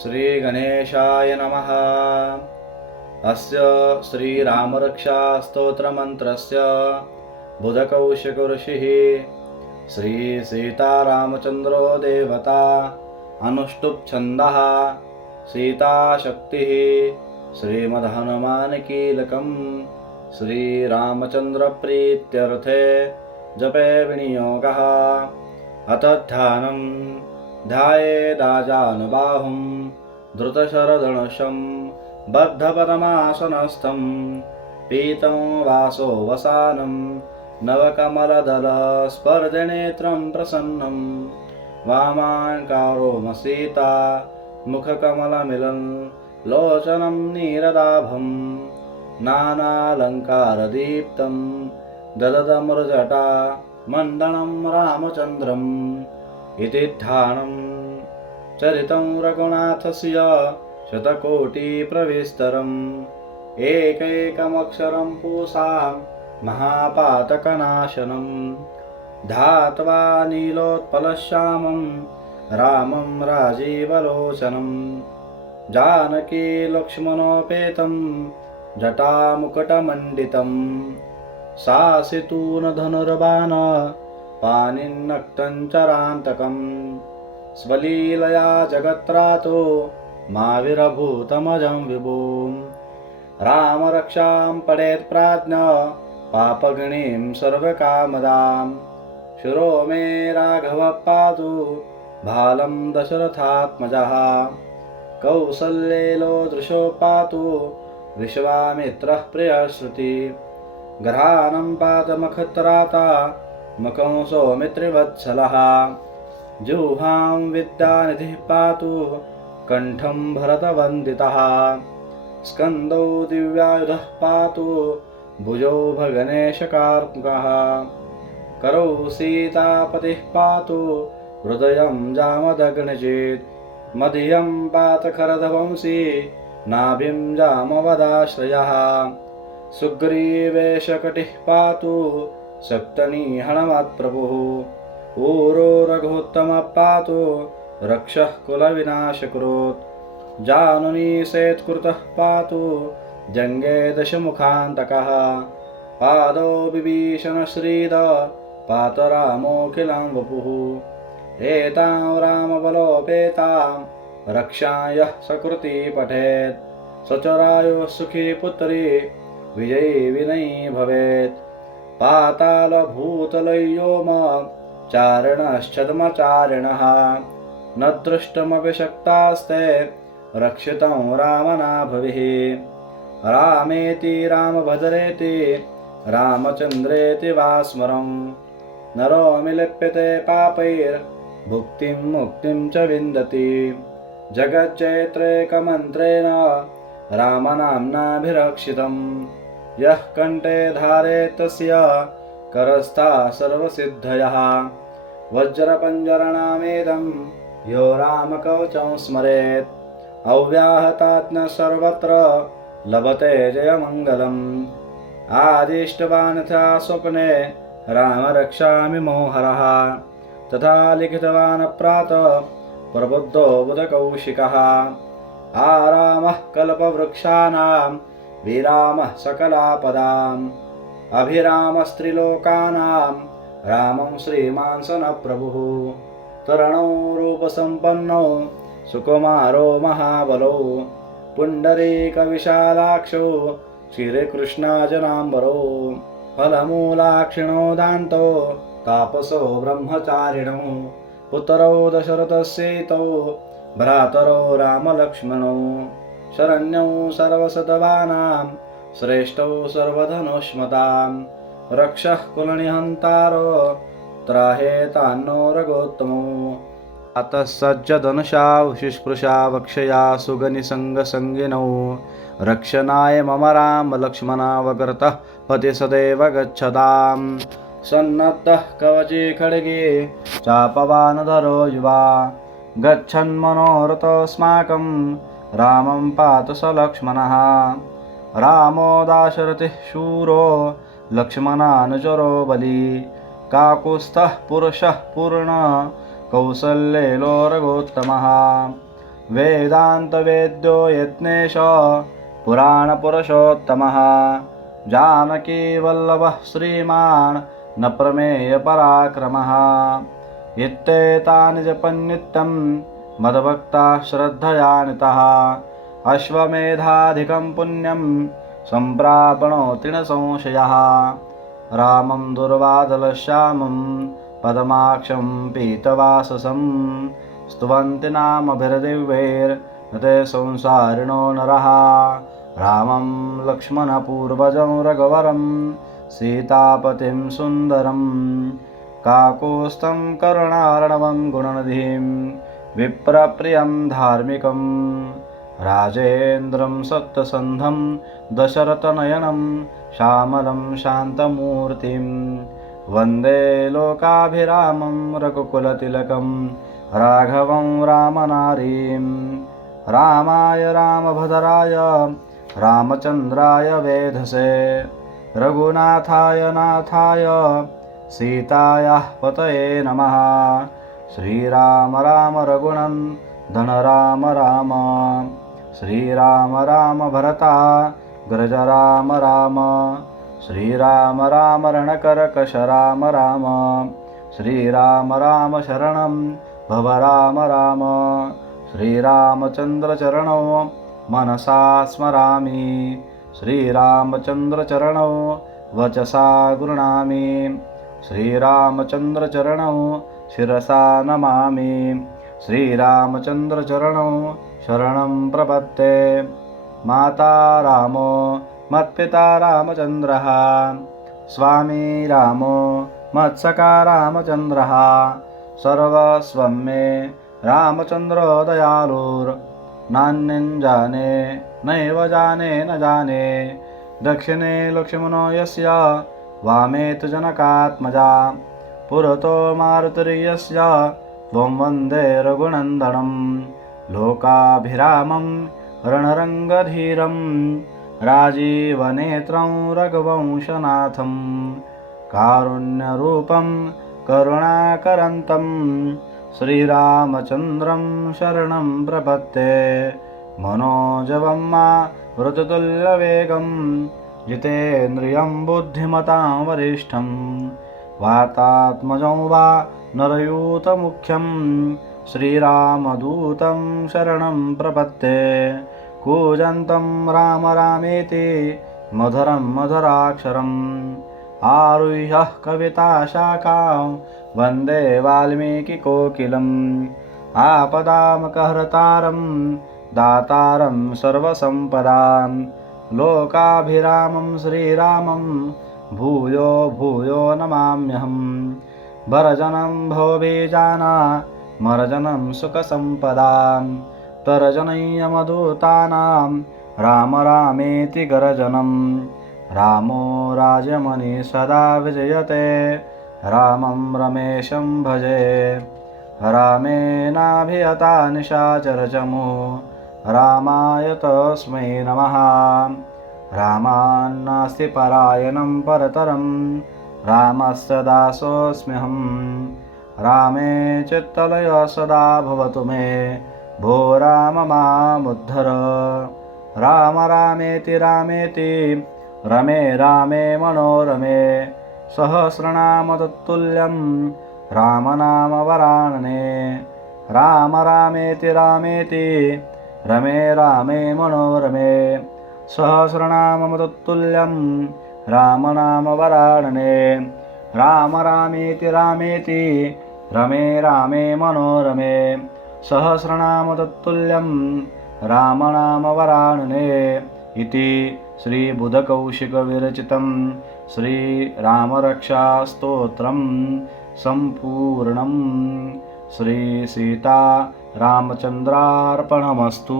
श्रीगणेशाय नमः। अस्य श्रीरामरक्षा स्तोत्रमन्त्रस्य बुधकौशिक ऋषिः श्रीसीतारामचन्द्रो देवता अनुष्टुप् छन्दः सीताशक्तिः श्रीमद्हनुमानकीलकं श्रीरामचन्द्रप्रीत्यर्थे जपे विनियोगः। अथ ध्यानं ध्यायेदाजानुबाहुं धृतशरधनुषं बद्धपद्मासनस्थं पीतं वासोवसानं नवकमलदलस्पर्धनेत्रं प्रसन्नं वामाङ्कारोमसीता मुखकमलमिलन् लोचनं नीरदाभं नानालङ्कारदीप्तं ददतमृजटा मण्डनं रामचन्द्रम् इति ध्यानं चरितं रघुनाथस्य शतकोटिप्रविस्तरम् एकैकमक्षरं पूसां महापातकनाशनं ध्यात्वा नीलोत्पलश्यामं रामं राजीवलोचनं जानकी लक्ष्मणोपेतं जटामुकुटमण्डितं सासितूनधनुर्बाण पाणिन्नक्तं चरान्तकं स्वलीलया जगत्रातो माविरभूतमजं विभुं रामरक्षां पडेत् प्राज्ञ पापगणीं सर्वकामदां शिरो मे राघवः पातु भालं दशरथात्मजः कौसल्येलो दृशो पातु विश्वामित्रः प्रियश्रुति घ्राणं पातमखत्राता मुखं सौमित्रिवत्सलः जिह्वां विद्यानिधिः पातु कण्ठं भरतवन्दितः स्कन्दौ दिव्यायुधः पातु भुजौ भगणेशकार्मुकः करौ सीतापतिः पातु हृदयं जामदग्निजित् मदीयं पात खरदवंशी नाभिं जामवदाश्रयः सुग्रीवेशकटिः पातु सप्तनीहणमत्प्रभुः ऊरो रघुत्तमः पातु रक्षः कुलविनाशकृत् जानुनी सेत्कृतः पातु जङ्गे दशमुखान्तकः पादौ विभीषणश्रीद पात रामोऽखिलं वपुः एतां रामबलोपेतां रक्षायः सकृती पठेत् सचरायुः सुखी पुत्री विजयी विनयी भवेत् पातालभूतलयोम चारिणश्छद्मचारिणः न दृष्टमपि शक्तास्ते रक्षितं रामनाभविः रामेति रामभद्रेति रामचन्द्रेति वा स्मरं नरो विलिप्यते पापैर्भुक्तिं मुक्तिं च विन्दति जगच्चैत्रैकमन्त्रेण रामनाम्नाभिरक्षितं यः कण्ठे धारयेत् तस्य करस्था सर्वसिद्धयः वज्रपञ्जरनामेदं यो रामकवचं स्मरेत् अव्याहतात्न सर्वत्र लभते जयमङ्गलम् आदिष्टवानथा स्वप्ने रामरक्षामि मोहरः तथा लिखितवान् प्रातः प्रबुद्धो बुधकौशिकः आरामः कल्पवृक्षाणां विरामः सकलापदाम् अभिरामस्त्रिलोकानां रामं श्रीमान् सनप्रभुः तरणौ रूपसम्पन्नौ सुकुमारो महाबलौ पुण्डरीकविशालाक्षौ श्रीकृष्णाजनाम्बरौ फलमूलाक्षिणो दान्तौ तापसो ब्रह्मचारिणौ पुत्रौ दशरथस्यैतौ भ्रातरौ रामलक्ष्मणौ शरण्यौ सर्वसद्भानां श्रेष्ठौ सर्वधनुष्मतां रक्षः कुलनिहन्तारो त्राहेतान्नो रघोत्तमो अतः सज्जधनुषा शुष्पृशा वक्षया सुगनिसङ्गसङ्गिनौ रक्षणाय मम राम लक्ष्मणावगर्तः पति सदैव गच्छताम् सन्नद्धः कवचे खड्गे चापवानधरो युवा गच्छन्मनोरथोऽस्माकं रामं पात स लक्ष्मणः रामो दाशरथिः शूरो लक्ष्मणानुचरो बली काकुत्स्थः पुरुषः पूर्ण कौसल्येलो रघोत्तमः वेदान्तवेद्यो यत्नेश पुराणपुरुषोत्तमः जानकीवल्लभः श्रीमान् न प्रमेयपराक्रमः इत्येतानि जपन्नित्यं मद्भक्ताः श्रद्धयान्विताः अश्वमेधाधिकं पुण्यं सम्प्राप्नोति न संशयः रामं दुर्वादलश्यामं पद्माक्षं पीतवाससं स्तुवन्ति नामभिर्दिव्यैर्न ते संसारिणो नरः रामं लक्ष्मणपूर्वजं रघुवरं सीतापतिं सुन्दरं काकुत्स्थं करुणार्णवं गुणनिधिं विप्रप्रियं धार्मिकं राजेन्द्रं सत्यसन्धं दशरथनयनं श्यामलं शान्तमूर्तिं वन्दे लोकाभिरामं रघुकुलतिलकं राघवं रामनारीं रामाय रामभद्राय रामचन्द्राय वेधसे रघुनाथाय नाथाय सीतायाः पतये नमः श्रीराम राम रघुनन्दन राम राम श्रीराम राम भरता ग्रज राम राम श्रीराम राम रणकरकश राम राम श्रीराम राम शरणं भव राम राम श्रीरामचन्द्रचरणौ मनसा स्मरामि श्रीरामचन्द्रचरणौ वचसा गृह्णामि श्रीरामचन्द्रचरणौ शिरसा नमामि श्रीरामचन्द्रचरणौ शरणं प्रपद्ये माता रामो मत्पिता रामचन्द्रः स्वामी रामो मत्सखा रामचन्द्रः सर्वस्वं मे रामचन्द्रो दयालुर्नान्यं जाने नैव जाने न जाने दक्षिणे लक्ष्मणो यस्य वामे तु जनकात्मजा पुरतो मारुतिर्यस्य त्वं वन्दे रघुनन्दनं लोकाभिरामं रणरङ्गधीरं राजीवनेत्रं रघुवंशनाथं कारुण्यरूपं करुणाकरन्तं श्रीरामचन्द्रं शरणं प्रपद्ये मनोजवं मारुततुल्यवेगं जितेन्द्रियं बुद्धिमतां वरिष्ठं वातात्मजं वा नरयूतमुख्यं श्रीरामदूतं शरणं प्रपद्ये कूजन्तं राम रामेति मधुरं मधुराक्षरम् आरुह्य कविताशाखां वन्दे वाल्मीकिकोकिलम् आपदामपहर्तारं दातारं सर्वसम्पदां लोकाभिरामं श्रीरामं भूयो भूयो नमाम्यहम् भरजनं भवबीजानामर्जनं सुखसम्पदां तर्जनयमधूतानां राम रामेति गर्जनं रामो राजमणि सदा विजयते रामं रमेशं भजे रामेणाभिहता निशाचरचमो रामाय तस्मै नमः रामान्नास्ति परायणं परतरं रामस्य दासोऽस्म्यहं रामे चित्तलय सदा भवतु मे भो राम मामुद्धर राम रामेति रामेति रमे रामे मनोरमे सहस्रनाम तत्तुल्यं रामनामवरानने राम रामेति रामेति रमे रामे मनोरमे सहस्रनाम तत्तुल्यं रामनामवरानने राम रामेति रामेति रमे रामे मनोरमे सहस्रनाम तत्तुल्यं रामनामवरानने इति श्रीबुधकौशिकविरचितं श्रीरामरक्षास्तोत्रं सम्पूर्णं। श्रीसीतारामचन्द्रार्पणमस्तु।